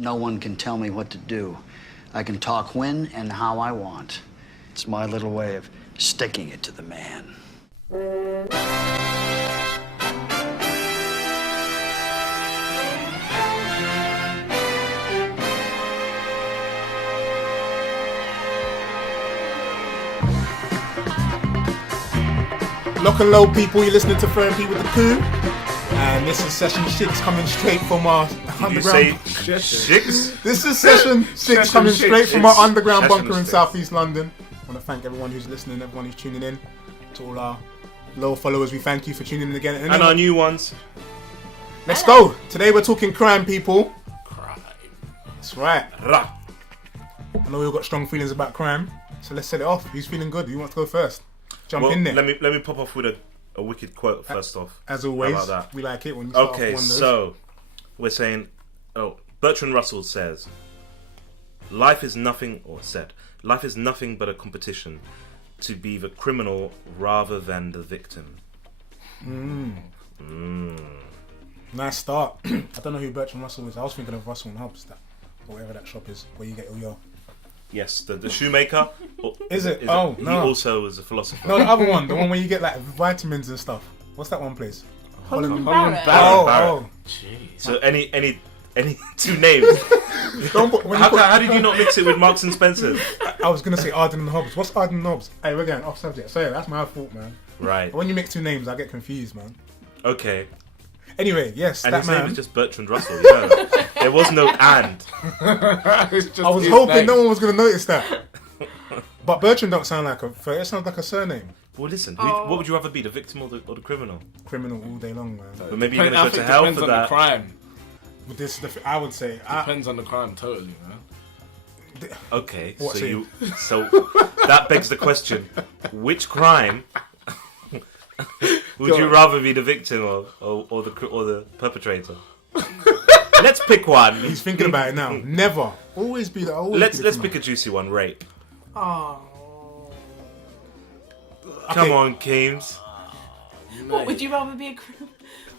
No one can tell me what to do. I can talk when and how I want. It's my little way of sticking it to the man. Lock and low, people. You're listening to Therapy with the Coup, and this is session 6 coming straight from our underground. You say 6? This is session 6 coming straight from our underground bunker in southeast London. I want to thank everyone who's listening, everyone who's tuning in. To all our loyal followers, we thank you for tuning in again. And our new ones. Let's go. Today we're talking crime, people. Crime. That's right. Ra. I know we've got strong feelings about crime, so let's set it off. Who's feeling good? Who wants to go first? Jump in there. Let me pop off with a wicked quote first off. As always, how about that? we like it when you start okay, off one of those. so we're saying, Bertrand Russell says, life is nothing but a competition to be the criminal rather than the victim. Nice start. I don't know who Bertrand Russell is. I was thinking of Russell and Hobbs, or whatever that shop is, where you get all your... Yes, the shoemaker. Is it? He No. also is a philosopher. No, the other one, the one where you get like vitamins and stuff. What's that one place? Holland Barrett. Oh. Jeez. So any two names. How did you not mix it with Marks and Spencer? I was gonna say Arden and Hobbs. What's Arden and Hobbs? Hey, we're getting off subject. So yeah, that's my fault, man. Right. When you mix two names, I get confused, man. Okay. Anyway, yes, And that his man. name is just Bertrand Russell. You know? There was no and. I was hoping no one was gonna notice that. But Bertrand don't sound like it sounds like a surname. Well, listen. What would you rather be, the victim or the criminal? Criminal all day long, man. But maybe you're gonna go to hell for that. Depends on the crime. With this, I would say. Depends on the crime, totally, man. Okay, What scene? so that begs the question: which crime would you rather be the victim or the perpetrator? Let's pick one. He's thinking about it now. Never. Always be the. Let's pick a juicy one. Rape. Oh. Come on, Keems. What would you rather be a criminal?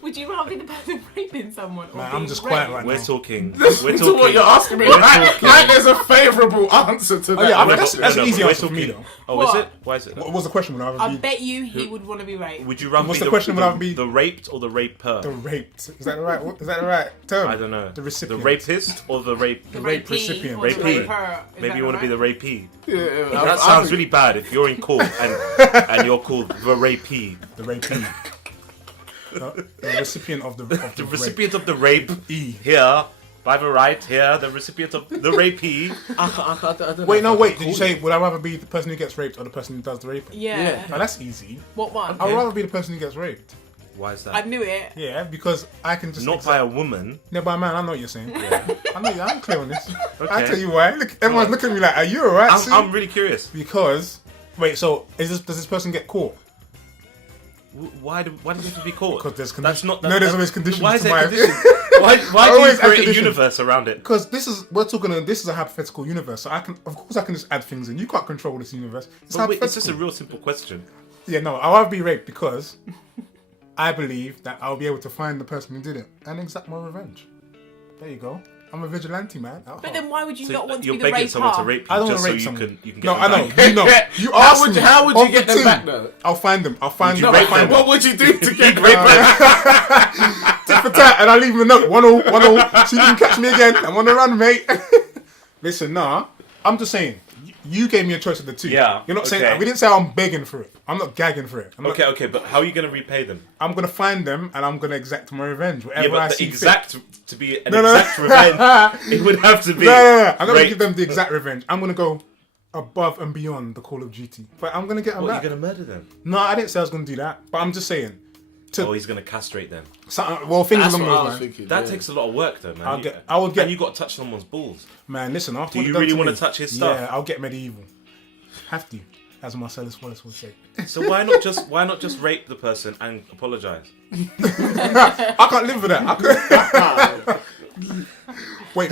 Would you rather be the person raping someone? Or Man, I'm being just raped? quiet right We're now. talking. Listen to what you're asking me. Like there's a favourable answer to that. Oh, yeah, I mean, No, that's no, an no, easy we're answer for me, talking- though. Oh, What? is it? Why is it? What was the question? Would I I rather be bet you he would want to be raped. Would you rather What's be the question? Would I be- the raped or the raper? the raped? Is that the right? Is that the right term? I don't know. The recipient. The rapist or the rape? The rape rapee recipient. or the Rapee. raper. Is Maybe that you want to be the right? rapee. Yeah, That sounds really bad if you're in court and you're called the rapee. The rapee. The recipient of the The recipient of the rape E. here, by the right here, the recipient of the rapee. I don't know Wait, if no, I wait. can Did you call say it. would I rather be the person who gets raped or the person who does the raping? Yeah. Oh, that's easy. What one? I'd rather be the person who gets raped. Why is that? I knew it. Yeah, because I can just Not by a woman. No, by a man. I know what you're saying. I know. I'm clear on this. I'll Okay. tell you why. Look, everyone's looking at me like, "Are you alright?" I'm really curious. Because wait, so does this person get caught? Why does it have to be caught? Because there's That's conditions. not. No, there's always conditions. Why is to there my conditions? Why do you Always add create a conditions. universe around it? Because this is a hypothetical universe, so I can just add things in. You can't control this universe. It's But wait, hypothetical. it's just a real simple question. Yeah, no, I'll rather be raped because I believe that I'll be able to find the person who did it and exact my revenge. There you go. I'm a vigilante, man. But then why would you So not want to you're be the begging raper? someone to rape you I don't just want to so rape you someone. can get No, them I know. back. You know. You How asked would me. you- how would you Of get the them two, back, though? I'll find them. I'll find you them. rape I'll find them? them. What would you do to get them rape back? Tit for tat, and I'll leave him a note. 1-0. So you can catch me again. I'm on the run, mate. Listen, nah. I'm just saying. You gave me a choice of the two. Yeah, You're not okay. saying. We didn't say I'm begging for it. I'm not gagging for it. Okay, but how are you going to repay them? I'm gonna find them and I'm gonna exact my revenge. Whatever Yeah, but I the see exact to be an No. exact revenge, it would have to be. No. I'm gonna rape. give them the exact revenge. I'm gonna go above and beyond the Call of Duty. But I'm gonna get them What, back. you're going to murder them? No, I didn't say I was gonna do that. But I'm just saying. Oh, he's going to castrate them. Well, things That's along what I those was lines. thinking. That yeah. takes a lot of work, though, man. I would get. And you got to touch someone's balls. Man, listen. After Do what you they've done really to want me, to touch his stuff? Yeah, I'll get medieval. Have to, as Marcellus Wallace would say. So why not just rape the person and apologise? I can't live with that. Wait.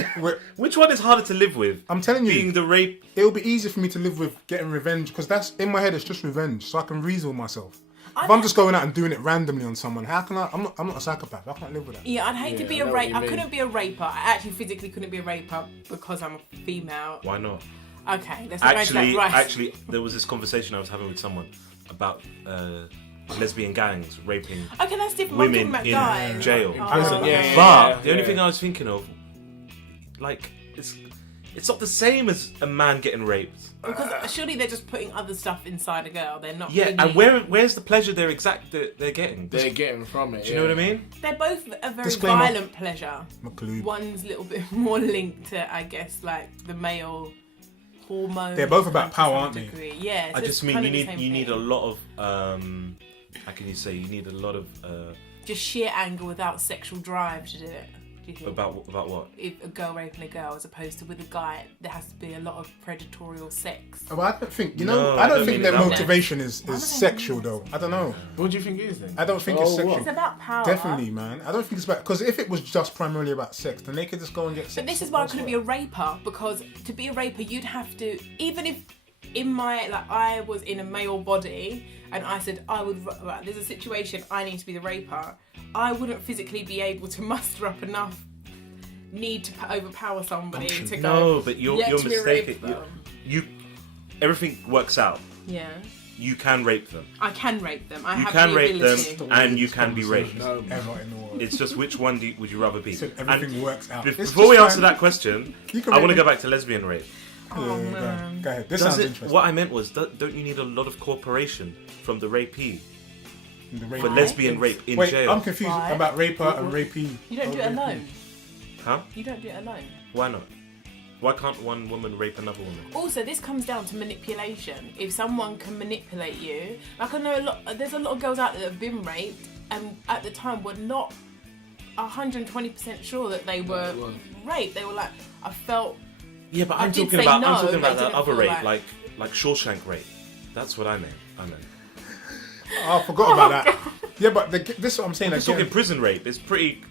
Which one is harder to live with? I'm telling you. Being the rape. It'll be easier for me to live with getting revenge because that's in my head. It's just revenge, so I can reason with myself. If I'm just going out and doing it randomly on someone, how can I? I'm not a psychopath. I can't live with that. Yeah, I'd hate to be I a know what raper. you I mean. couldn't be a raper. I actually physically couldn't be a raper because I'm a female. Why not? Okay, let's not go into that. Right. Actually, there was this conversation I was having with someone about lesbian gangs raping Okay, that's different. I'm talking women about in guys. jail. prison, yeah. But the only thing I was thinking of, like, it's not the same as a man getting raped. Because surely they're just putting other stuff inside a girl. They're not. Yeah, really... and where's the pleasure they're getting? They're getting from it. Do you know what I mean? They're both a very Disclaimer. violent pleasure. McLeod. One's a little bit more linked to, I guess, like the male hormone. They're both about to power, some aren't they? degree. Yeah. I so just it's mean kind you of the need same you need thing. a lot of how can you say, you need a lot of just sheer anger without sexual drive to do it. Do you think? about what? If a girl raping a girl, as opposed to with a guy, there has to be a lot of predatorial sex. Well, I don't think No, I I don't don't think mean their it that way. motivation is sexual though. I don't know. What do you think it is then? I don't think it's sexual. It's about power. Definitely, man. I don't think it's about because if it was just primarily about sex, then they could just go and get sex. But this is why I couldn't be a raper, because to be a raper, you'd have to, even if in my, like, I was in a male body and I said I would, right, there's a situation, I need to be the raper, I wouldn't physically be able to muster up enough need to overpower somebody to go. No, but you're "Let me rape mistaken. them." You everything works out. Yeah. You can rape them. I can rape them. I You have can the rape ability. them, and you can be raped. No, ever in the world. It's just which one would you rather be? So everything works out. It's Before just we answer fine. that question, You can I want to rape go back to lesbian rape. Oh, Yeah, man. go ahead. This Does sounds it? interesting. What I meant was, don't you need a lot of cooperation from the rapee The rape- for lesbian rape in Wait, jail? I'm confused Why? about raper and rapee. You don't do it alone. Huh? You don't do it alone. Why not? Why can't one woman rape another woman? Also, this comes down to manipulation. If someone can manipulate you, like I know there's a lot of girls out there that have been raped, and at the time were not 120% sure that they were raped. They were like, I felt. Yeah, but I I'm did talking say about no, I'm talking but about it that didn't other feel rape, like- like Shawshank rape. That's what I meant. Oh, I forgot about that. Yeah, but this is what I'm saying. I'm just talking Again. prison rape. It's pretty.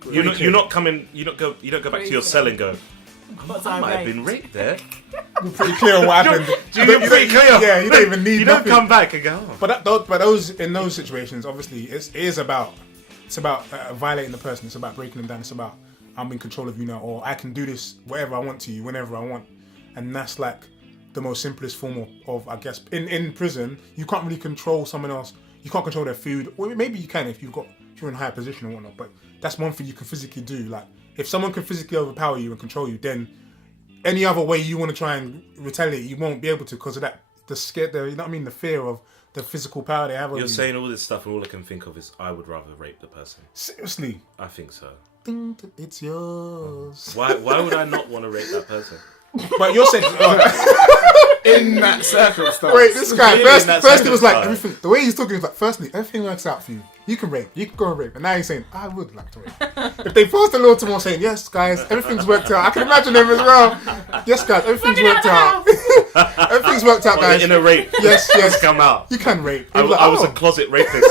Pretty clear. You're not coming. You don't go back to your cell and go. Was I I might have raped? been raped there. You're pretty clear on what happened. You're pretty clear. Yeah, you don't even need You don't nothing. come back and go. Oh. But those in those situations, obviously, it is about violating the person. It's about breaking them down. It's about I'm in control of you now, or I can do this whatever I want to you, whenever I want, and that's like the most simplest form of I guess in prison you can't really control someone else. You can't control their food. Well, maybe you can if you're in a higher position or whatnot. But that's one thing you can physically do. Like if someone can physically overpower you and control you, then any other way you want to try and retaliate, you won't be able to because of that. The you know what I mean? The fear of the physical power they have over You're you. saying all this stuff, and all I can think of is I would rather rape the person. Seriously. I think so. Ding, it's yours. Why would I not want to rape that person? But you're saying in that circumstance. wait, this guy Really in that first he was like circumstance. everything. The way he's talking is like, firstly, everything works out for you. You can rape, you can go and rape, and now he's saying, I would like to rape. If they passed the law tomorrow saying, yes, guys, everything's worked out. I can imagine him as well. Yes, guys, everything's worked out. Everything's worked out, guys. In a rape. Yes. Come out. You can rape. I He's like, was a oh. closet rapist.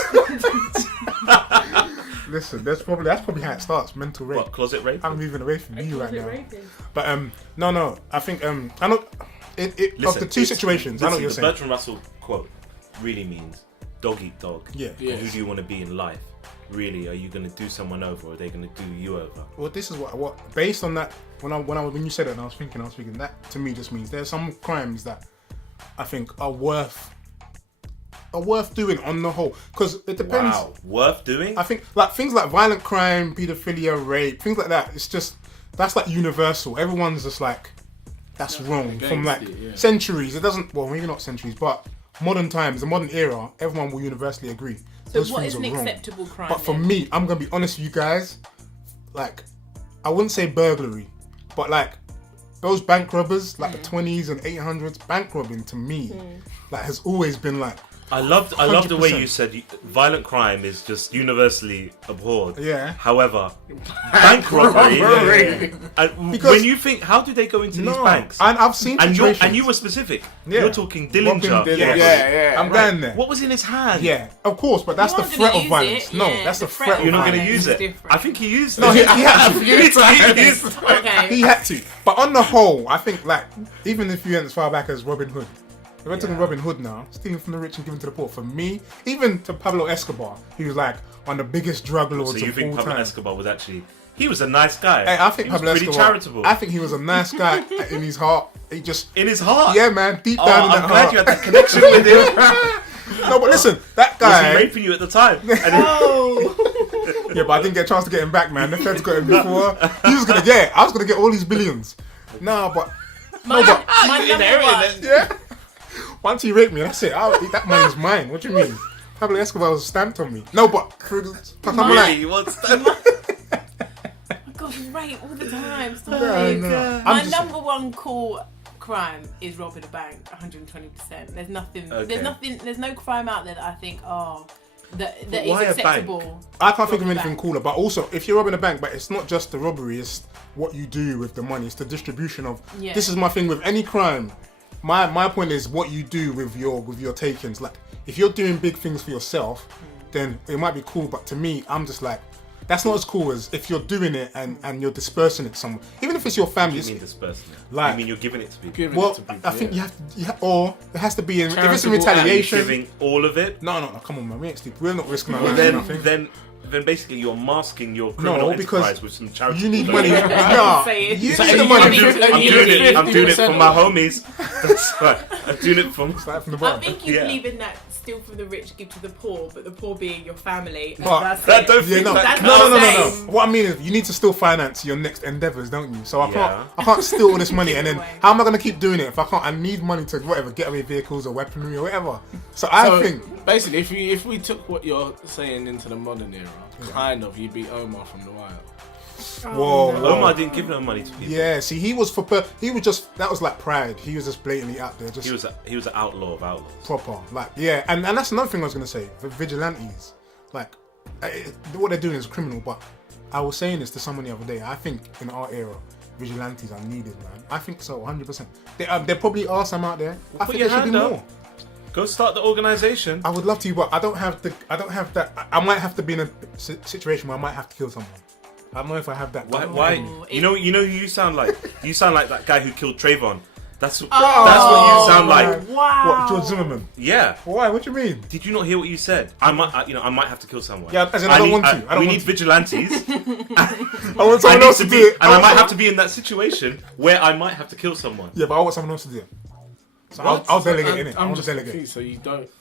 Listen, that's probably how it starts. Mental rape. What, closet rape? I'm moving away from you right now. But no. I think I know. Of the two situations, I know what you're the saying. Bertrand Russell quote really means dog eat dog. Yeah. Yeah. Who do you want to be in life? Really, are you going to do someone over, or are they going to do you over? Well, this is what based on that when you said it, and I was thinking that to me just means there's some crimes that I think are worth doing on the whole, because it depends. Wow, worth doing? I think like things like violent crime, paedophilia, rape, things like that. It's just that's like universal. Everyone's just like that's wrong from like against it, yeah. centuries. It doesn't. Well, maybe not centuries, but modern times, the modern era. Everyone will universally agree. So Those what things is an are wrong. acceptable crime? But for then? me, I'm gonna be honest with you guys. Like, I wouldn't say burglary, but like those bank robbers, like the 20s and 800s, bank robbing to me, like has always been like. I love the way 100%. you said violent crime is just universally abhorred. Yeah. However, bank robbery. Because- when you think, how do they go into these banks? And I've seen situations. And you were specific. Yeah. You're talking Dillinger. Robbing Dillinger. Yeah. I'm going there. What was in his hand? Yeah, of course, but that's You the aren't threat gonna of use violence. it, No, yeah, that's the the threat threat of of You're not going to violence. use it. different. I think he used No, it. he had to. He used it. Okay. He had to. But on the whole, I think like even if you went as far back as Robin Hood, If we're talking Robin Hood now, stealing from the rich and giving to the poor, for me, even to Pablo Escobar, he was like one of the biggest drug lords So you of think all Pablo time. Escobar was actually... He was a nice guy. Hey, I think he was Pablo pretty Escobar, charitable. I think he was a nice guy in his heart. He just... In his heart? Yeah, man, deep Oh, down in I'm that glad heart. you had that connection with him. No, but listen, that Was he guy... raping you at the time? And Oh. Yeah, but I didn't get a chance to get him back, man. The feds got him before. He was gonna get. I was gonna get all these billions. No, but My number one. yeah. Once he raped me, that's it. That money's mine. What do you mean? Pablo Escobar was stamped on me. No, but someone like, Really? What's Oh that? my God, right all the time. Stop Yeah, it. no. My I'm just- number one cool crime is robbing a bank. 120%. There's nothing. Okay. There's nothing. There's no crime out there that I think. That is why a bank? acceptable. I can't think of Robbing a anything bank. cooler. But also, if you're robbing a bank, but it's not just the robbery, it's what you do with the money. It's the distribution of. Yeah. This is my thing with any crime. My point is what you do with your takings. Like, if you're doing big things for yourself, then it might be cool. But to me, I'm just like, that's not as cool as if you're doing it and you're dispersing it somewhere. Even if it's your family. You It's, mean dispersing it? Like- You mean you're giving it to people? Giving well, it to people, I think yeah. you have, or it has to be in. If it's in Charitable retaliation. Giving all of it? No, come on, man. We ain't stupid. We're not risking our Well, lives for nothing. then basically you're masking your criminal No, because enterprise with some charity. You need money. donation. Nah, Say it. you So need the you money. need- I'm doing it for my homies. That's right. I'm doing it for. Start from the I bottom. think you Yeah. believe in that steal from the rich, give to the poor, but the poor being your family. And But that's That it. don't Yeah, think no, That's no. what I'm saying. What I mean is, you need to still finance your next endeavors, don't you? So I Yeah. can't steal all this money, and then Away. how am I gonna keep doing it if I can't? I need money to whatever, get away vehicles or weaponry or whatever. So I So think, basically, if we took what you're saying into the modern era, kind of, you'd be Omar from The Wire. whoa, no. whoa. Omar didn't give no money to people. Yeah, see, he was just that was like pride. He was just blatantly out there, just He was an outlaw of outlaws. proper, like yeah. And that's another thing I was gonna say. The vigilantes, like what they're doing is criminal. But I was saying this to someone the other day. I think in our era, vigilantes are needed, man. I think so, 100%. There probably are some out there. I Put think your there should be hand up. more. Go start the organization. I would love to, but I don't have that. I might have to be in a situation where I might have to kill someone. I don't know if I have that. Why? Oh, You know who you sound like? You sound like that guy who killed Trayvon. That's what Oh, you sound like. Wow. What, George Zimmerman? Yeah. Why? What do you mean? Did you not hear what you said? I might have to kill someone. Yeah, as in I don't want to. I don't we want need to. vigilantes. I want I someone need else to to be, do it. and I might have to be in that situation where I might have to kill someone. Yeah, but I want someone else to do it. So I'll delegate in it. I I'm want just to delegate. confused. So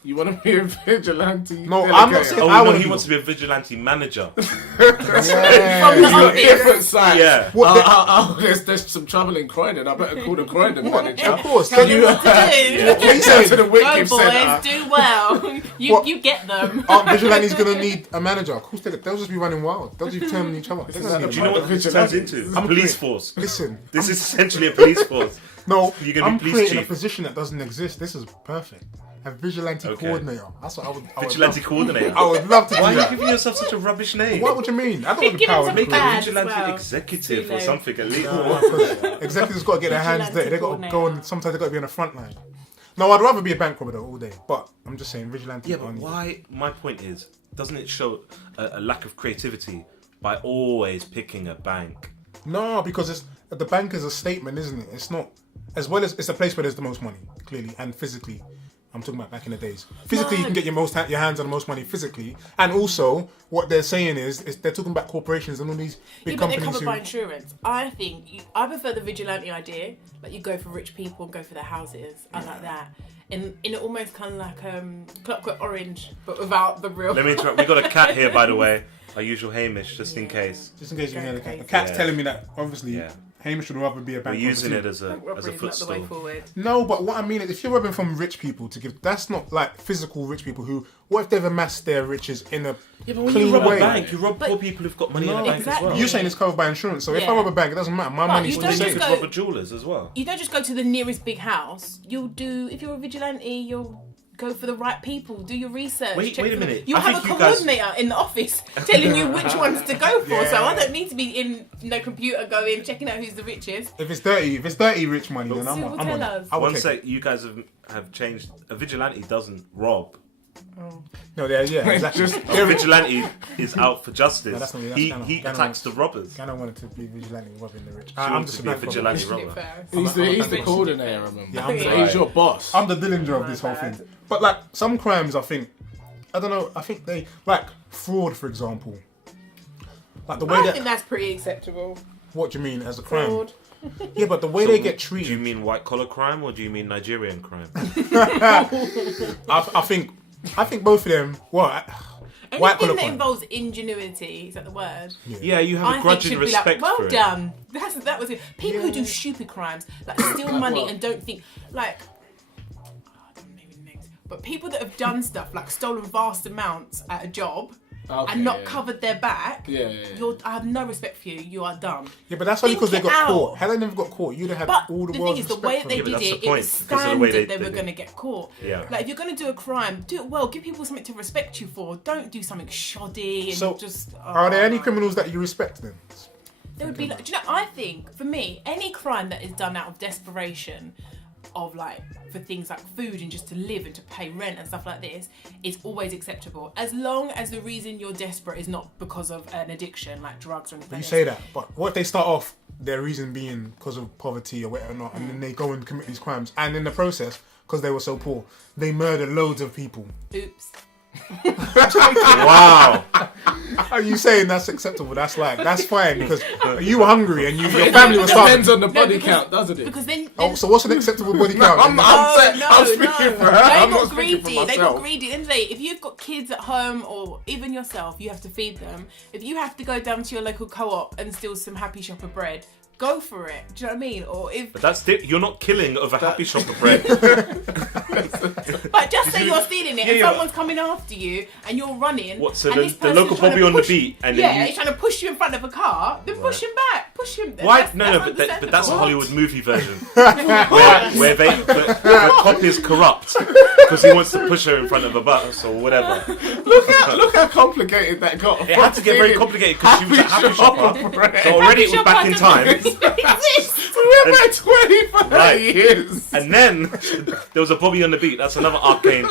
you want to be a vigilante? No, I'm not delegator. saying- Oh, I no, wanna he do wants it. to be a vigilante manager. Yeah. From the office. Different side. Yeah. What the- There's some trouble in Croydon. I better call the Croydon manager. Of course. Tell Can them what to do. What are you saying? To the Go Whitgift boys, Centre. do well. What? You get them. Aren't vigilantes gonna need a manager? Of course, they'll just be running wild. They'll just be turning each other. They're gonna need Do a you know manager. what this turns into? I'm Police great. force. Listen, This is essentially a police force. no, You're gonna be I'm police creating chief. a position that doesn't exist. This is perfect. A vigilante Okay. coordinator. That's what I would. Vigilante coordinator. I would love to do Why are you that. giving yourself such a rubbish name? What would you mean? I don't want the Give him power. some to Make create- a pads vigilante as well. executive or Soulay. something at least. No, because executives got to get their hands Vigilante dirty. They got to coordinator. go and sometimes they got to be on the front line. No, I'd rather be a bank robber though, all day. But I'm just saying, vigilante. Yeah, but why? My point is, doesn't it show a lack of creativity by always picking a bank? No, because the bank is a statement, isn't it? It's not, as well as it's a place where there's the most money, clearly, and physically. I'm talking about back in the days. Physically, you can get your hands on the most money physically, and also what they're saying is they're talking about corporations and all these big Yeah, but they're companies covered who. by insurance. I think I prefer the vigilante idea. Like you go for rich people and go for their houses. I like that. In almost kind of like Clockwork Orange, but without the real. Let me interrupt. We got a cat here, by the way. Our usual Hamish, just in case. Just in case you hear the cat. Crazy. The cat's Yeah. telling me that obviously Yeah. Hamish would rather be a We're bank using robber it too. as a Robbery's not the way footstool. forward. No, but what I mean is, if you're robbing from rich people to give, that's not like physical rich people who. What if they've amassed their riches in a Yeah, but when clean you rob way? a bank, you rob But- poor people who've got money in No, the bank exactly. as well. You're saying it's covered by insurance, so if I Yeah. rob a bank, it doesn't matter. My But money's you still don't Then you safe. just could go- rob a jeweler's as well. You don't just go to the nearest big house. You'll do if you're a vigilante. You'll go for the right people. Do your research. Wait check a for- minute. You'll I have a think you guys- coordinator in the office telling you which ones to go for. So Yeah. I don't need to be in no computer going checking out who's the richest. If it's dirty rich money, then Sue will I'm tell on us. it. I would One take sec, you guys have changed. A vigilante doesn't rob. No, yeah, exactly. Vigilante is out for justice. No, that's not me, that's he Gano. he Gano attacks the robbers. Gano wanted to be vigilante robbing the rich. She I'm wants just to be a bad vigilante cop. robber. He's the coordinator, remember? Yeah, I'm so the- he's your boss. I'm the Dillinger of this whole bad. thing. But like some crimes, I think, I don't know. I think they like fraud, for example. Like the way I that. think that's pretty acceptable. What do you mean as a crime? Fraud. Yeah, but the way they get Do treated. you mean white collar crime or do you mean Nigerian crime? I think both of them. Well, white Anything collar that crime. involves ingenuity, is that the word? Yeah, you have a I think grudging should be respect like, for well it. done. That was it. People who do stupid crimes, like steal money what? and don't think, like, I don't know even names, but people that have done stuff like stolen vast amounts at a job and not covered their back. Yeah. I have no respect for you. You are dumb. Yeah, but that's only because they Think got it caught. out. Had they never got caught, you'd have had But all the the thing world's is, the respect way for that they Yeah, but did that's the it, it point, was because of the way standard they they were did going to it. get caught. Yeah. Like, if you're going to do a crime, do it well. Give people something to respect you for. Don't do something shoddy and So, just... Are there any no. criminals that you respect then? There would be, like, do you know, I think, for me, any crime that is done out of desperation, of like, for things like food and just to live and to pay rent and stuff like this, is always acceptable. As long as the reason you're desperate is not because of an addiction, like drugs or anything. You like say this. that, but what if they start off their reason being because of poverty or whatever not, and then they go and commit these crimes, and in the process, because they were so poor, they murder loads of people. Oops. Wow. Are you saying that's acceptable? That's fine because you were hungry and your family was starving. Depends on the body because- count, doesn't it? Because then... Oh, so what's an acceptable body count? I'm speaking for her. They I'm got not speaking for greedy. They got myself. greedy. And they, if you've got kids at home or even yourself, you have to feed them. If you have to go down to your local co-op and steal some Happy Shopper bread, go for it. Do you know what I mean? Or if, But that's you're not killing over Happy Shopper bread. but just say you're stealing it and yeah. someone's coming after you and you're running. What, so and the- this the person's local trying to Bobby on the push- beat and then yeah, you- he's trying to push you in front of a car. Then push him back. Push him. Why? That's But that's understandable. a Hollywood movie version where the cop is corrupt because he wants to push her in front of a bus or whatever. Look how complicated that got. It had to get very complicated because she was at Happy Shopper. So already it was back in time. We're about 25 Right. years. And then there was a Bobby on the beat. That's another arcane.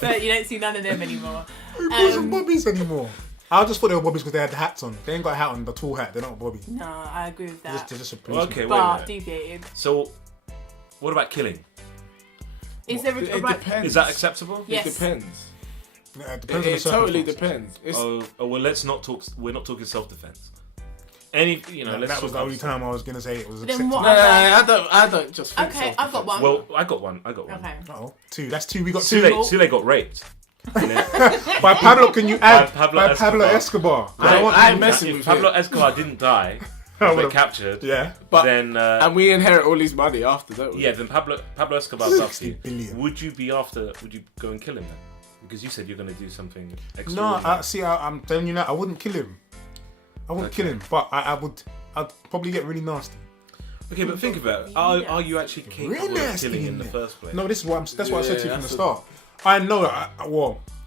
But you don't see none of them anymore. Who calls them bobbies anymore? I just thought they were bobbies because they had the hats on. They ain't got a hat on, the tall hat. They're not a bobby. No, I agree with that. They're just a Well, policeman. okay, wait a but minute. deviated. So, what about killing? Is there a It right? depends. Is that acceptable? Yes. It depends. Yeah, it depends on the It totally circumstance. depends. It's, Oh, well, let's not talk. We're not talking self-defense. Let's That was the talk only time I was going to say it was Then acceptable. what? I don't just think Okay, so. I've got one. Well, I got one. Okay. Uh-oh. Two. That's two. We got two. Soulay got raped. And then- By Pablo, can you add? By By Pablo Pablo Escobar. I Right. don't want I to- messing if with Pablo him. Escobar didn't die, I was would've- captured. Yeah. But Then and we inherit all his money after, don't we? yeah, then Pablo Escobar's after 60 you. billion. Would you go and kill him then? Because you said you're going to do something No, extraordinary. I'm telling you now, I wouldn't kill him. I wouldn't kill him, but I'd probably get really nasty. Okay, but think about it. Are you actually capable of nasty killing in in the there. first place? No, this is what that's what I said to you from the that's start. I know that.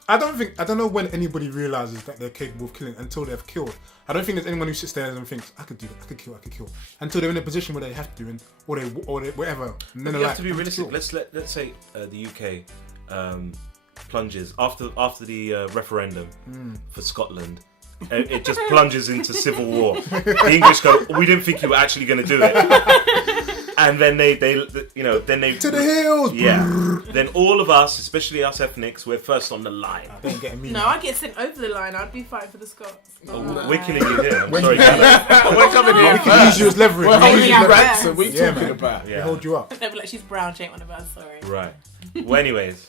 I don't know when anybody realizes that they're capable of killing until they've killed. I don't think there's anyone who sits there and thinks I could do it, I could kill until they're in a position where they have to do it, or they whatever. And then You they're have to be "I'm realistic. killed." Let's say the UK plunges after the referendum for Scotland. It just plunges into civil war. The English go, we didn't think you were actually going to do it, and then they to the hills. Yeah. Then all of us, especially us ethnics, we're first on the line. They ain't getting me. No, I get sent over the line. I'd be fighting for the Scots. We're killing you here. I'm sorry, Gavin. We're coming here We can use you as leverage. Well, We how use many you as leverage. rats are we Yeah, talking man. about? They Yeah. hold you up. They'll be like, she's brown. She ain't one of us. Sorry. Right. Well, anyways,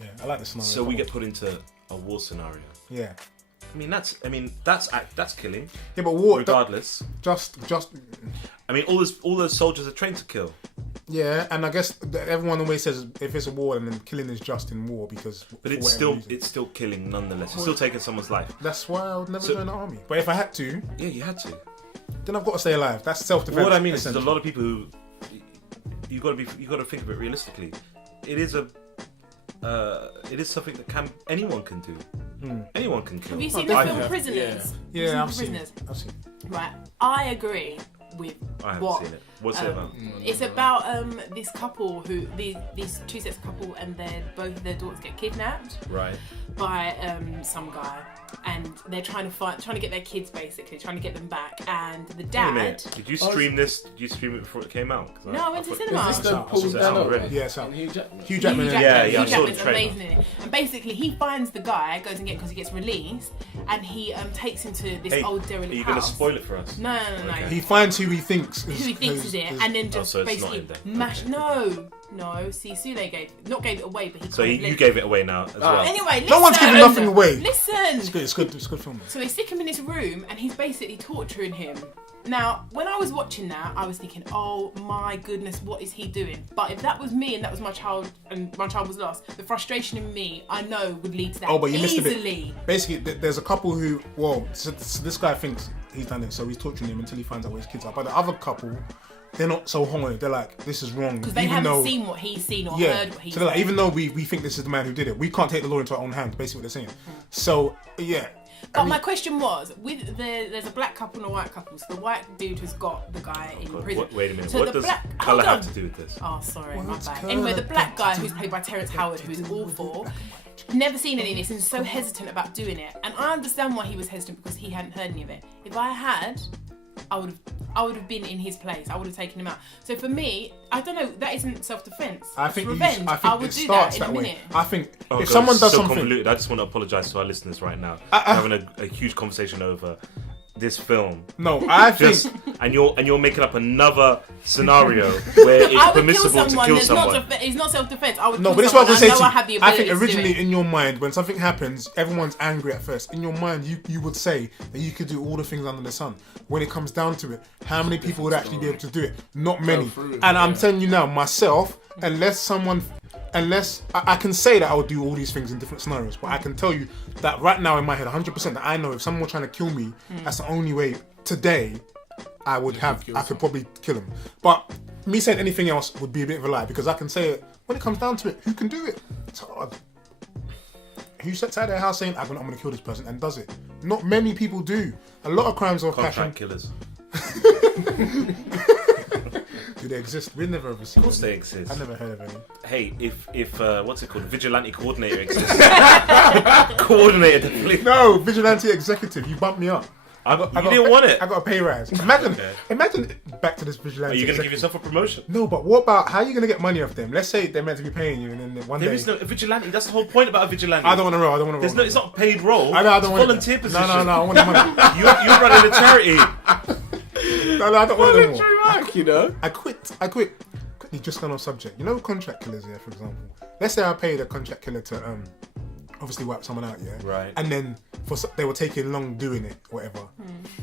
Yeah, I like the scenario. so we get put into a war scenario. Yeah. That's killing. Yeah, but war. Regardless. Just. I mean, all those soldiers are trained to kill. Yeah, and I guess everyone always says if it's a war, then killing is just in war because. But for it's whatever reason. still killing nonetheless. It's still taking someone's life. That's why I would never So- join the army. But if I had to, Yeah, you had to. then I've got to stay alive. That's self-defense. What I mean is, there's a essentially. lot of people who you got to think of it realistically. It is something that anyone can do. Anyone can kill. Have you seen Oh, the definitely. film Prisoners? Yeah, I've seen Prisoners. it. I've seen it. Right. I agree with I haven't what. seen it. What's it about? It's about this couple who these two sets of couple and both of their daughters get kidnapped. Right. by some guy, and they're trying to get their kids, basically trying to get them back. And the Wait a dad. minute. Did you stream this? Did you stream it before it came out? No, I went to the cinema. Is this the out. Paul It's out Dano already. Yeah, it's out. and Hugh Jackman? Hugh Jackman. Yeah, Hugh I saw the Jackman's trailer. amazing in it. And basically, he finds the guy, goes and because he gets released, and he takes him to this Hey, old are derelict you house. going to spoil it for us? No. He finds who he thinks Who he thinks is it, and then just so it's not basically in there. mash. Okay. No. See, Soulay gave it away, but he. So kind of you let- gave it away now as well. Anyway, listen. No one's giving nothing away. Listen. It's good. It's good film. So they stick him in this room, and he's basically torturing him. Now, when I was watching that, I was thinking, oh my goodness, what is he doing? But if that was me and that was my child, and my child was lost, the frustration in me, I know, would lead to that But you missed a bit. easily. Basically, there's a couple who, so this guy thinks he's done it, so he's torturing him until he finds out where his kids are. But the other couple, they're not so hung on it. They're like, this is wrong. Because they haven't seen what he's seen or heard what he's so they're like, seen. even though we think this is the man who did it, we can't take the law into our own hands, basically what they're saying. So, yeah. But my question was, there's a black couple and a white couple. So the white dude has got the guy in prison. Wait a minute. So What the does black, colour hold have on. to do with this? Oh, sorry, my What's bad. colour Anyway, the black got guy to who's do played by Terrence Howard, who's awful, never seen any of this and so hesitant about doing it. And I understand why he was hesitant, because he hadn't heard any of it. If I had, I would have been in his place. I would have taken him out. So for me, I don't know. That isn't self-defense. I think, it's revenge. I think would it do starts that in that a way. minute. I think Oh, if God, someone it's does so something... convoluted. I just want to apologise to our listeners right now. We're having a huge conversation over this film. No, I think... Just, and you're making up another scenario where I it's would permissible kill to someone. kill There's someone. It's not self-defense. I would No, kill but this is what I someone. was going to say I know to I have the you. I ability think to do originally it. in your mind, when something happens, everyone's angry at first. In your mind, you would say that you could do all the things under the sun. When it comes down to it, how many people would actually be able to do it? Not many. And I'm telling you now, myself, unless I can say that I would do all these things in different scenarios, but I can tell you that right now in my head, 100%, that I know if someone were trying to kill me, that's the only way today I could probably kill him. But me saying anything else would be a bit of a lie, because I can say it, when it comes down to it, who can do it? It's hard. Who sits out their house saying, I'm going to kill this person, and does it? Not many people do. A lot of crimes are passion. Contract killers. Do they exist? We've never ever seen Of course any. they exist. I've never heard of any. Hey, if what's it called? Vigilante Coordinator exists. Coordinator, definitely. No, vigilante executive, you bumped me up. You didn't want it. I got a pay rise. Imagine, Okay. imagine back to this Are vigilante. you going to give executive. yourself a promotion? No, but what about, how are you going to get money off them? Let's say they're meant to be paying you, and then one There day... is no a vigilante. That's the whole point about a vigilante. I don't want to roll, I don't want to There's roll. no. It's not a paid role. I don't it's a want volunteer position. No, I want the money. You're running a charity. No, I don't want it anymore. Work, you know. I quit. Quickly, just gone off subject. You know contract killers, yeah, for example. Let's say I paid a contract killer to obviously wipe someone out, yeah? Right. And then they were taking long doing it, whatever.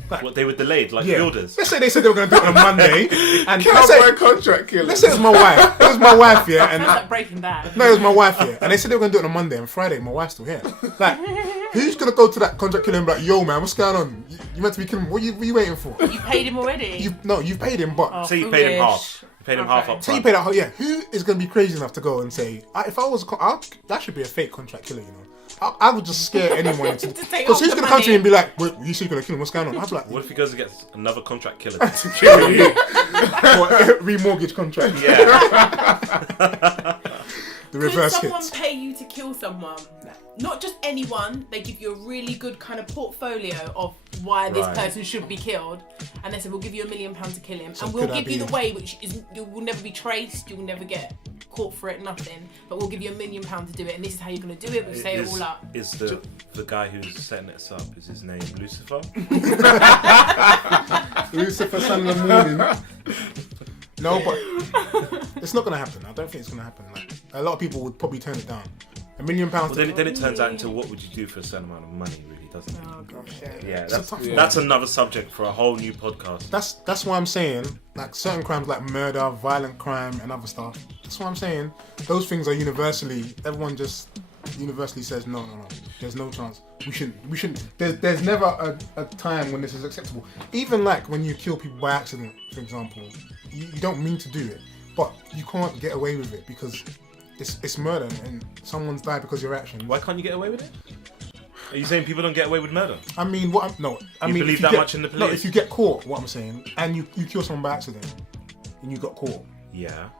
Like, What, they were delayed, like yeah. builders. Let's say they said they were going to do it on a Monday. And Cowboy contract killers. let's say it was my wife. It was my wife, yeah? And Sounds like Breaking Bad. no, it was my wife, yeah. And they said they were going to do it on a Monday, and Friday, my wife's still here. Like, who's going to go to that contract killer and be like, yo, man, what's going on? You meant to be killing me. What are you waiting for? You paid him already. You've paid him, but... So you paid him Foolish. half. You paid him half Okay. up So you front. pay that whole, yeah. Who is going to be crazy enough to go and say, if I was, that should be a fake contract killer, you know? I would just scare anyone into To take because off who's the going to come to money. me and be like, wait, you say you're going to kill him? What's going on? I'd be like, What if he goes and gets another contract killer to kill you? what, remortgage contract. Yeah. The Could reverse someone hits. pay you to kill someone? Not just anyone. They give you a really good kind of portfolio of why this Right. person should be killed, and they said we'll give you £1 million to kill him, and we'll could I give you be- the way which is you will never be traced, you will never get caught for it, nothing. But we'll give you £1 million to do it, and this is how you're going to do it. We'll say it all up. Is the guy who's setting this up, is his name Lucifer? Lucifer, son of the morning. No, but it's not going to happen. I don't think it's going to happen. Like, a lot of people would probably turn it down. £1 million. Well, then it turns out into what would you do for a certain amount of money, really, doesn't it? Oh gosh, Yeah, It's a tough one. that's another subject for a whole new podcast. That's why I'm saying, like, certain crimes like murder, violent crime, and other stuff. That's what I'm saying. Those things are universally. Everyone just universally says no. There's no chance. We shouldn't. There's never a time when this is acceptable. Even like when you kill people by accident, for example, you don't mean to do it, but you can't get away with it because it's murder and someone's died because of your action. Why can't you get away with it? Are you saying people don't get away with murder? I mean, I mean, believe if that get, much in the No, police? if you get caught, what I'm saying, and you kill someone by accident, and you got caught, Yeah.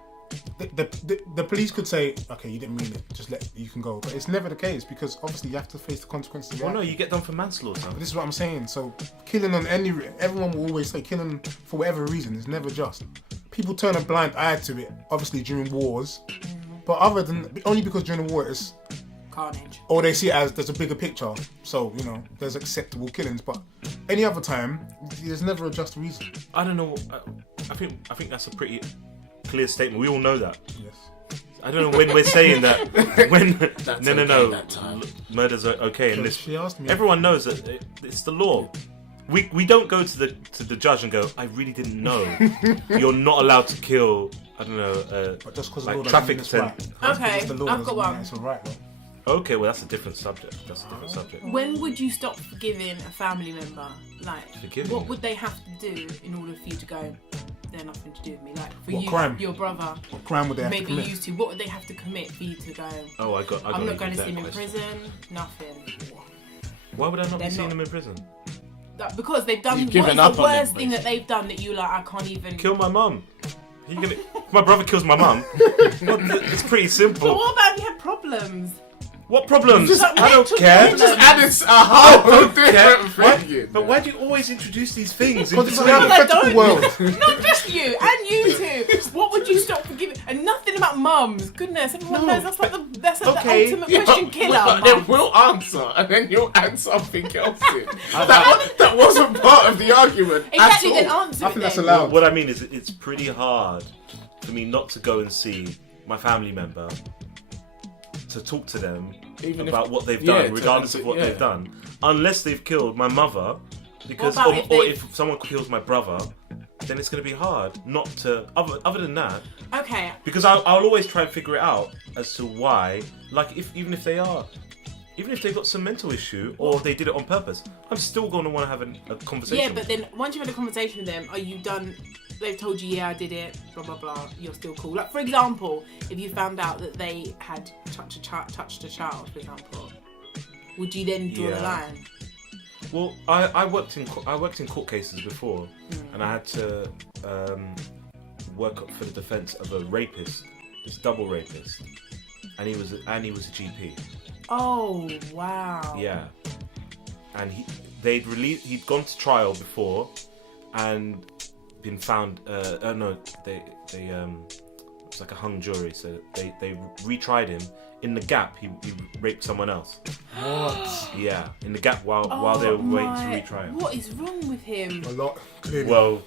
the police could say, okay, you didn't mean it, you can go. But it's never the case, because obviously you have to face the consequences of your Well, no, actions. you get done for manslaughter. But this is what I'm saying. So killing on everyone will always say killing for whatever reason is never just. People turn a blind eye to it, obviously during wars. But only because during the war it's Carnage. or they see it as there's a bigger picture. So, there's acceptable killings. But any other time, there's never a just reason. I don't know. I think that's a pretty clear statement. We all know that. Yes. I don't know when we're saying that. When That's no, okay that time. murders are okay in this. She asked me. Everyone knows that it's the law. We don't go to the judge and go, I really didn't know. You're not allowed to kill. I don't know. But just because like the law traffic doesn't mean it's right. Okay, Just the law I've doesn't got mean one. It's alright though. Okay, well that's a different subject. When would you stop forgiving a family member? Like, Forgiving? what would they have to do in order for you to go, they're nothing to do with me? Like, for What you, crime? your brother, What crime would they have to maybe commit? used to, what would they have to commit for you to go, Oh, I got. I'm not going to that see him in question. prison, nothing. Why would I not They're be seeing not- him in prison? Because they've done, You've what given is up the on them, worst thing that they've done that you like, I can't even... Kill my mum. If my brother kills my mum. Well, it's pretty But simple. what about if you had problems? What problems? Just I don't mental care. problems. Just add a whole different Why- thing. But why do you always introduce these things? Because it's a between? hypothetical I world. Not just you, and you too. What would you stop forgiving? And nothing about mums. Goodness, everyone knows that's like the Okay. ultimate Yeah, question killer. but then mums. we'll answer, and then you'll add something else in. that wasn't part of the argument Exactly, at then all. answer I it think that's then. allowed. What I mean is, it's pretty hard for me not to go and see my family member, to talk to them Even about if- what they've yeah, done, regardless of what yeah. they've done, unless they've killed my mother. Because, What about or if if someone kills my brother, then it's going to be hard not to. Other than that, Okay, because I'll always try and figure it out as to why. Like, even if they've got some mental issue or they did it on purpose, I'm still going to want to have a conversation. yeah, but then once you've had a conversation with them, are you done? They've told you, yeah, I did it, blah blah blah. You're still cool. Like, for example, if you found out that they had touched a child, for example, would you then draw the Yeah. line? Well, I worked in court cases before, and I had to work up for the defense of a rapist, this double rapist, and he was a GP. Oh wow. Yeah, and he'd gone to trial before, and been found. It's like a hung jury, so they retried him. In the gap, he raped someone else. What? Yeah, in the gap while they were waiting to my- retry him. What is wrong with him? A lot, clearly. Well,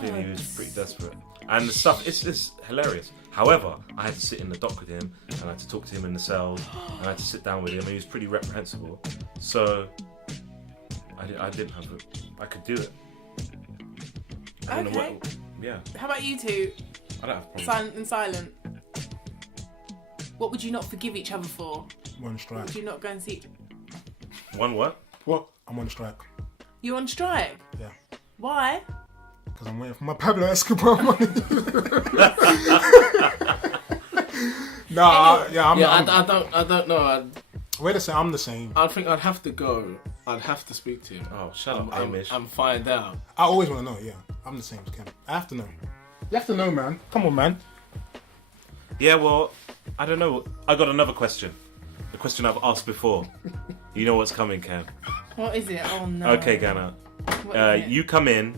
clearly he was pretty desperate. And the stuff, it's hilarious. However, I had to sit in the dock with him, and I had to talk to him in the cell, and I had to sit down with him, and he was pretty reprehensible. So, I didn't have I could do it. I don't know Okay. what, yeah, How about you two? I don't have problems. Silent and silent. What would you not forgive each other for? One strike. Would you not go and see? One what? What? I'm on strike. You're on strike. Yeah. Why? Because I'm waiting for my Pablo Escobar money. Nah, I don't know. Wait a second, I'm the same. I think I'd have to go. I'd have to speak to him. Oh, shut up, Amish. And find out. I always want to know, yeah. I'm the same as Ken. I have to know. You have to know, man. Come on, man. Yeah, well, I don't know. I got another question. The question I've asked before. You know what's coming, Cam. What is it? Oh no. Okay, Ghana. What is it? You come in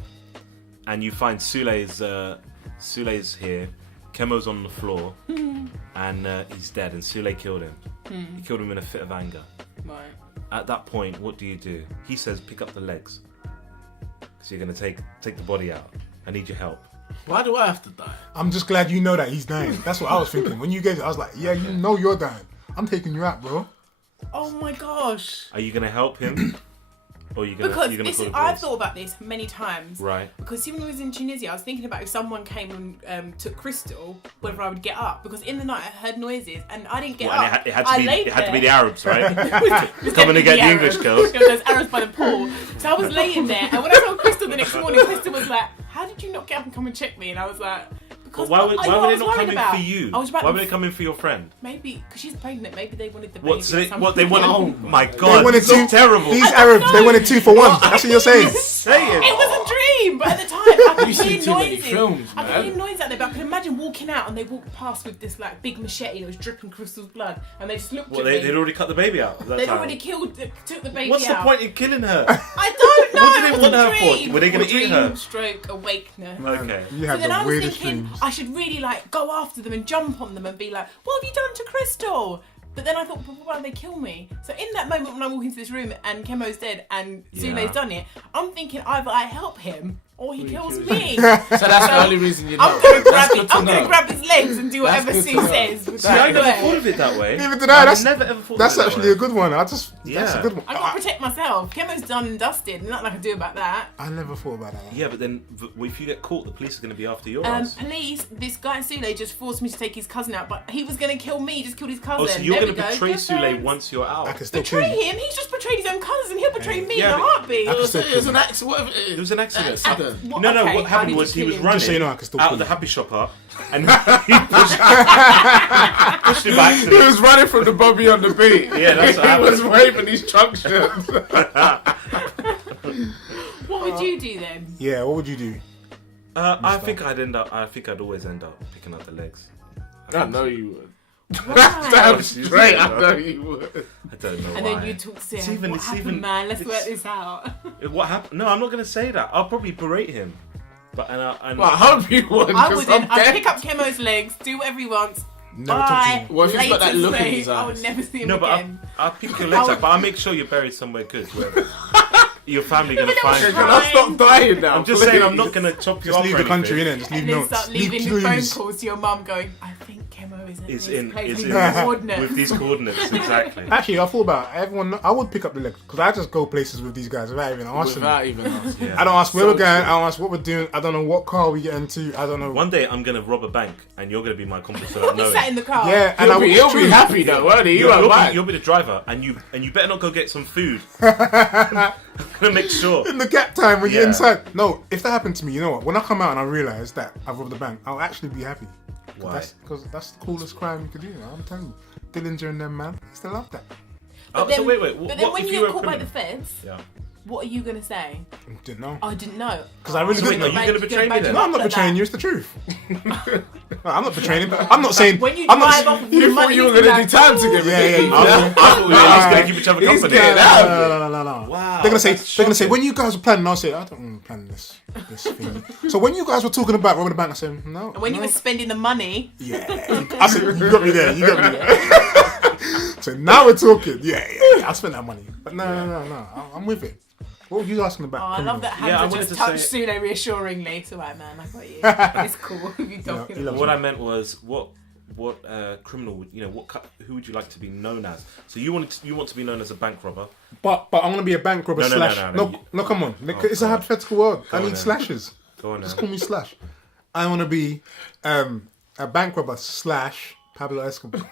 and you find Soulay's here. Kemo's on the floor and he's dead, and Soulay killed him. He killed him in a fit of anger. Right. At that point, what do? He says, pick up the legs. Because you're going to take the body out. I need your help. Why do I have to die? I'm just glad you know that he's dying. That's what I was thinking. When you gave it, I was like, yeah, you know you're dying. I'm taking you out, bro. Oh my gosh. Are you going to help him? Or are you going Because to this call is, the I've police? thought about this many times. Right. Because even when I was in Tunisia, I was thinking about if someone came and took Crystal, whether I would get up. Because in the night I heard noises and I didn't get Well, up. and it had I to be the Arabs, right? Coming Coming to get the English girls. There was those Arabs by the pool. So I was laying there, and when I saw Crystal the next morning, Crystal was like, "How did you not get up and come and check me?" And I was like, But "Because why would I know what I they was not worried come in about. for you? I was about Why to- would they come in for your friend? Maybe because she's pregnant. Maybe they wanted the baby. What? So or what they something. wanted? Oh my They God! wanted This is two. terrible. These Arabs, they wanted 2 for 1. That's what you're saying. Say it. It was a dream. scream, but at the time I could You've seen hear too many noises. films, I could man. hear noise out there, but I could imagine walking out and they walked past with this like big machete that was dripping Crystal's blood, and they just looked Well, at me. they'd already cut the baby out. They'd already took the baby What's out. the point in killing her? I don't know. What did they it was want a her for? dream. Were they gonna A dream, eat her? Stroke awakeness. Okay. You So have then the I was weirdest thinking dreams. I should really like go after them and jump on them and be like, "What have you done to Crystal?" But then I thought, well, why don't they kill me? So in that moment when I walk into this room and Kemo's dead and Soulay's done it, I'm thinking either I help him or he kills me. So that's the only reason you know. I'm gonna That's grab his legs and do That's whatever good to Sue know. says. because See, I I never swear. thought of it that way. Neither did I. That's never ever thought That's of it actually that a way. good one. That's Yeah. a good one. I gotta protect myself. Kemo's done and dusted. Nothing I can do about that. I never thought about that. Yeah, but then if you get caught, the police are going to be after your ass. Police, this guy Soulay just forced me to take his cousin out, but he was gonna kill me, just killed his cousin. Oh, so you're There going to we go. betray Good Soulay friends. once you're out? I can still kill Betray you. him? He's just betrayed his own cousin. He'll betray me Yeah, in a but- heartbeat. I can still It was kill an you. accident. Whatever it is. It was an accident. Accident. What- No, okay, what I happened need was to he kill was him. running Just so you know, I can still out kill of the you. happy shopper and he pushed him by He accident. was running from the Bobby on the beat. Yeah, that's what He was happened. waving his instructions. What would you do then? Yeah, what would you do? I think I'd always end up picking up the legs. I know you would. Why? Damn straight, I know you would. I don't know And why. then you talk to It's him. even- What it's happened, even- man? Let's it's- work this out. What happened? No, I'm not going to say that. I'll probably berate him. But and Well, I hope you wouldn't. I 'cause wouldn't. I'm I'd dead. pick up Kemo's legs, do whatever he wants. Never talk to Bye. him. What if he's got that Later, look in Soulay. his I would eyes? never see him no, but again. I'll pick your legs I up. But I'll make sure you're buried somewhere good. Where your family going to but find that you. was Can I stop dying now? I'm just please? saying I'm not going to chop you Just off leave or the country, anything. innit? Just leave And then notes. start Leave leaving phone clues. calls to your mum going, I think Kemo is in It's this in place it's with in these coordinates. with these coordinates exactly. Actually, I thought about it. Everyone. I would pick up the legs because I just go places with these guys without even asking. Without even asking. Yeah. I don't ask where So we're going. true. I don't ask what we're doing. I don't know what car we get into. I don't know. One day I'm going to rob a bank and you're going to be my accomplice without I'll be knowing. sat in the car. Yeah, and I He'll will. be happy though, won't he? You won't mind. You'll be the driver, and you better not go get some food. I'm gonna make sure. In the gap time when you're Yeah. inside. No, if that happened to me, you know what? When I come out and I realise that I've robbed the bank, I'll actually be happy. Why? Because that's the coolest crime you could do. I'm telling you, Dillinger and them, man, they still love that. Oh, Then, so wait. but What then when if you were get a caught by the criminal? feds, Yeah. what are you going to say? Didn't know. I didn't know. Because I really So wait, didn't are know. you going to betray me then? No, I'm not betraying you. It's the truth. No, I'm not betraying him. I'm not saying. When you I'm drive not. off with You the thought money, you were you're going to like, do time together. Yeah. I thought we were at least going to keep each other He's company. getting out. No. Wow, They're gonna say. that's They're gonna say shocking. when you guys were planning. I'll say I don't plan this thing. So when you guys were talking about robbing the bank, I said no. And when you no. were spending the money, Yeah. I said, you got me there. You got me there. So now we're talking. Yeah. I spent that money. But no. I'm with it. What were you asking about? I love that Yeah, I Hamza wanted just to touched say- Soulay reassuringly. It's alright, man. I got you. It's cool. You talking he about loves What I meant was what criminal would who would you like to be known as? So you want to be known as a bank robber? But I'm gonna be a bank robber No, slash. no. No, come on. Oh, It's a God. hypothetical world. Go I on need then. slashes. Go on Just now. call me Slash. I want to be a bank robber slash Pablo Escobar.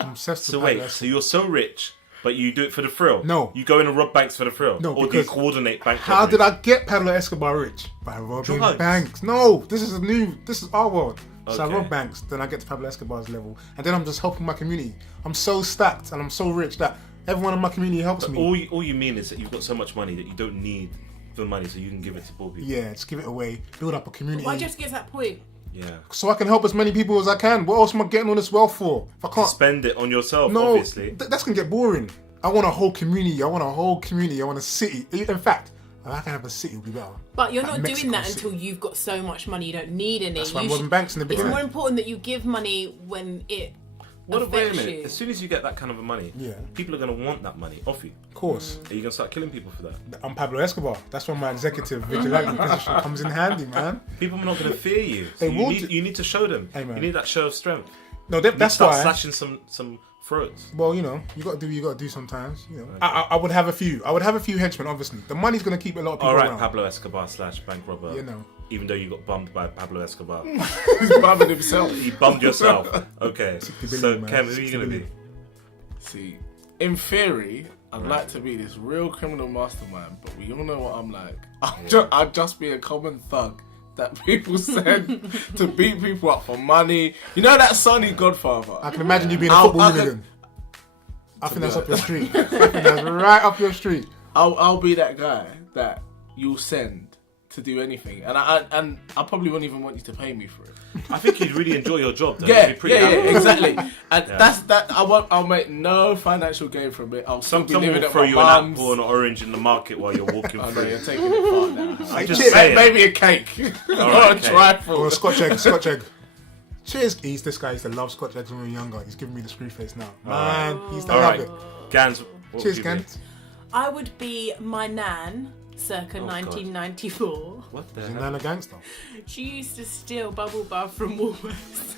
I'm obsessed So with Pablo wait, Escobar. so you're so rich, but you do it for the thrill? No. You go in and rob banks for the thrill? No, Or do you because coordinate bank How robberies? did I get Pablo Escobar rich? By robbing Drugs. banks. No, this is our world. So I Okay. rob banks, then I get to Pablo Escobar's level, and then I'm just helping my community. I'm so stacked and I'm so rich that everyone in my community helps me. All you mean is that you've got so much money that you don't need the money, so you can give it to poor people. Yeah, just give it away, build up a community, Why do you have to get to that point? Yeah. so I can help as many people as I can. What else am I getting all this wealth for? If I can't, Spend it on yourself, no, obviously. that's gonna get boring. I want a whole community. I want a city. In fact, if I can have a city, it'll be better. But you're Like not Mexico doing that City. until you've got so much money you don't need any. That's why I'm You robbing should- banks in the It's beginning. more important that you give money when it Wait a affects minute. you. As soon as you get that kind of money, Yeah. people are going to want that money off you. Of course. Are you going to start killing people for that? I'm Pablo Escobar. That's when my executive vigilante position comes in handy, man. People are not going to fear you. So They will you need to show them. Hey, man. You need that show of strength. No, You need to that's start why. slashing some throats. Well, you know, you got to do sometimes. You know, I would have a few. I would have a few henchmen. Obviously, the money's gonna keep a lot of people All right, around. Pablo Escobar / bank robber. You know. Even though you got bummed by Pablo Escobar. He's bumming himself. You bummed yourself. Okay. 60 So, billion, man. Cam, who are you 60 going to be? billion. See, in theory, I'd like to be this real criminal mastermind, but we all know what I'm like. I'd just be a common thug that people send to beat people up for money. You know that Sonny Godfather? I can imagine you being a I'll- football I could- hooligan. I think that's be up your street. I think that's right up your street. I'll be that guy that you'll send to do anything, and I probably wouldn't even want you to pay me for it. I think you'd really enjoy your job, though. Yeah, You'd be pretty happy. exactly. And that's that. I'll make no financial gain from it. I'll still be Someone living will at throw my you an mum's. apple and an orange in the market while you're walking Oh no, through. you're taking it far now. I'm just saying. Maybe a cake or right, a okay. trifle. Or a Scotch egg, Scotch egg. Cheers. This guy used to love Scotch eggs when we were younger. He's giving me the screw face now. Man, he used to All love right, it. Gans. What Cheers, would you be? Gant. I would be my nan, circa God. 1994. What the Isn't hell? that a gangster? She used to steal bubble bath from Woolworths.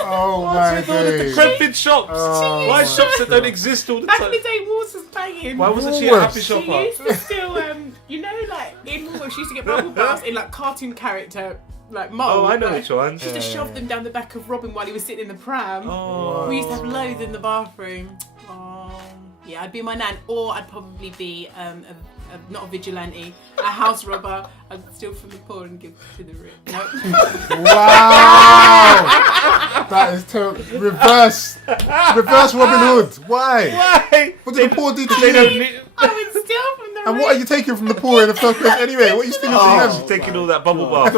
Oh my With all the days. decrepit shops. Oh, Why my shops that don't exist all the Back in the time? day, Woolworths was banging. Why wasn't she a Woolworths. happy She shopper? used to steal, you know, like in Woolworths, she used to get bubble baths in like cartoon character, like mold. Oh, I know like, which one. She used to shove them down the back of Robin while he was sitting in the pram. Oh. We used to have loads in the bathroom. Oh, yeah, I'd be my nan, or I'd probably be not a vigilante, a house robber. I'd steal from the poor and give to the rich. No. Wow! That is terrible. Reverse Robin Hood. Why? Why? What did the poor do to They don't you? need. I would steal from the And rich. what are you taking from the poor in the first place anyway? What are you stealing from Oh, them? taking all that bubble bath.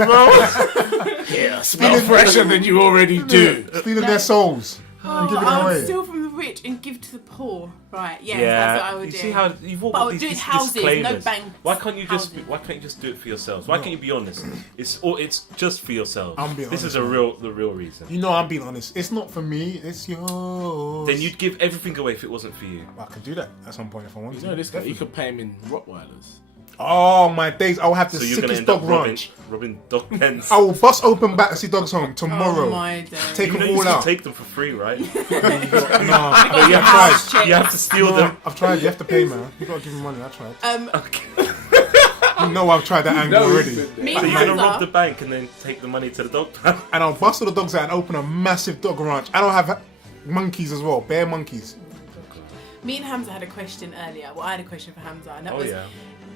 Yeah, smell fresher than you already do. Stealing their souls Oh, and giving I them would away. steal from the rich and give to the poor. Right, yes, that's Yeah, what I would you do. see how you've all But I got would these do it dis- houses, no disclaimers. banks. Why can't you just Houses. Why can't you just do it for yourselves? Why can't you be honest? It's just for yourselves. I'm being This is honest, the real reason. You know I'm being honest. It's not for me. It's yours. Then you'd give everything away if it wasn't for you. I could do that at some point if I want You to. know this guy. You could pay him in Rottweilers. Oh my days! I'll have the So you're gonna sickest end up dog robbing ranch. dog pens. I will bust open Battersea Dogs Home tomorrow. Oh my days. Take You them know you all still out. take them for free, right? No, you house have to, you have to steal them. I've tried. You have to pay, man. You gotta give me money. I tried. Okay. You know I've tried that angle already. Me So and you're gonna rob Hamza, the bank and then take the money to the dog pound. And I'll bust all the dogs out and open a massive dog ranch. And I'll have monkeys as well, bear monkeys. me and Hamza had a question earlier. Well, I had a question for Hamza, and that Oh was, yeah.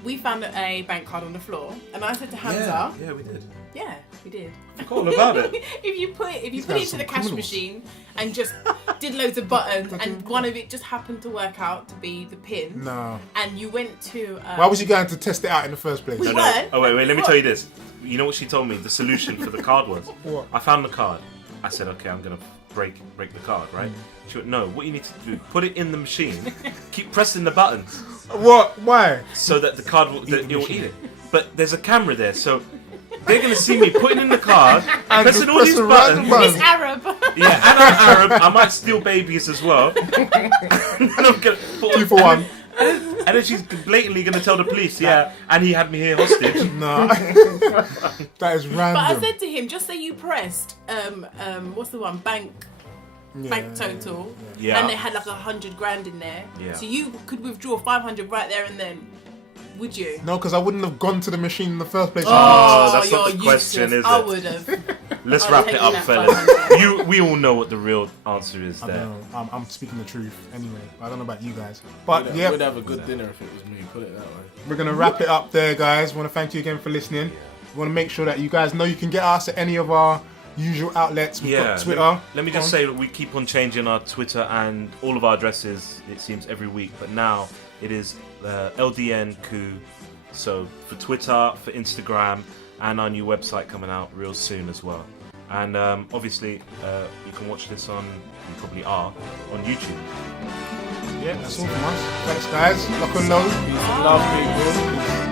we found a bank card on the floor, and I said to Hamza, Yeah, we did. yeah, we did. Forgot all about it. if you put it guys into are the some cash criminals. machine and just did loads of buttons, and one of it just happened to work out to be the pin, No. and you went to Why was you going to test it out in the first place? We No. weren't. Oh wait. Let me tell you this. You know what she told me? The solution for the card was. What? I found the card. I said, okay, I'm gonna break the card, right? She went, no. What you need to do, put it in the machine, keep pressing the buttons What? Why? so that the card will it will eat it. But there's a camera there, so they're gonna see me putting in the card, pressing all these pressing random buttons. It's Arab. Yeah, and I'm Arab. I might steal babies as well. And I'm gonna put 2 for 1. and then she's blatantly gonna tell the police, yeah, and he had me here hostage. No. That is But I random. said to him, just say you pressed what's the one, bank total, Yeah. and they had like 100 grand in there, Yeah. so you could withdraw 500 right there and then, would you? No, because I wouldn't have gone to the machine in the first place. Oh, that's not you're the question, useless. is I it? would have. Let's I'll wrap take it up, that fellas. 500. We all know what the real answer is I there. don't know. I'm speaking the truth anyway. I don't know about you guys. But We'd yeah, have a good dinner if it was me. Put it that way. we're going to wrap it up there, guys. I want to thank you again for listening. We want to make sure that you guys know you can get us at any of our usual outlets. We've got Twitter. Let me just say that we keep on changing our Twitter and all of our addresses, it seems, every week. But now it is LDN Coup. So for Twitter, for Instagram, and our new website coming out real soon as well. And obviously, you can watch this on, you probably are, on YouTube. Yeah, that's all from us. Thanks, guys. Lock and load. Peace and love, people.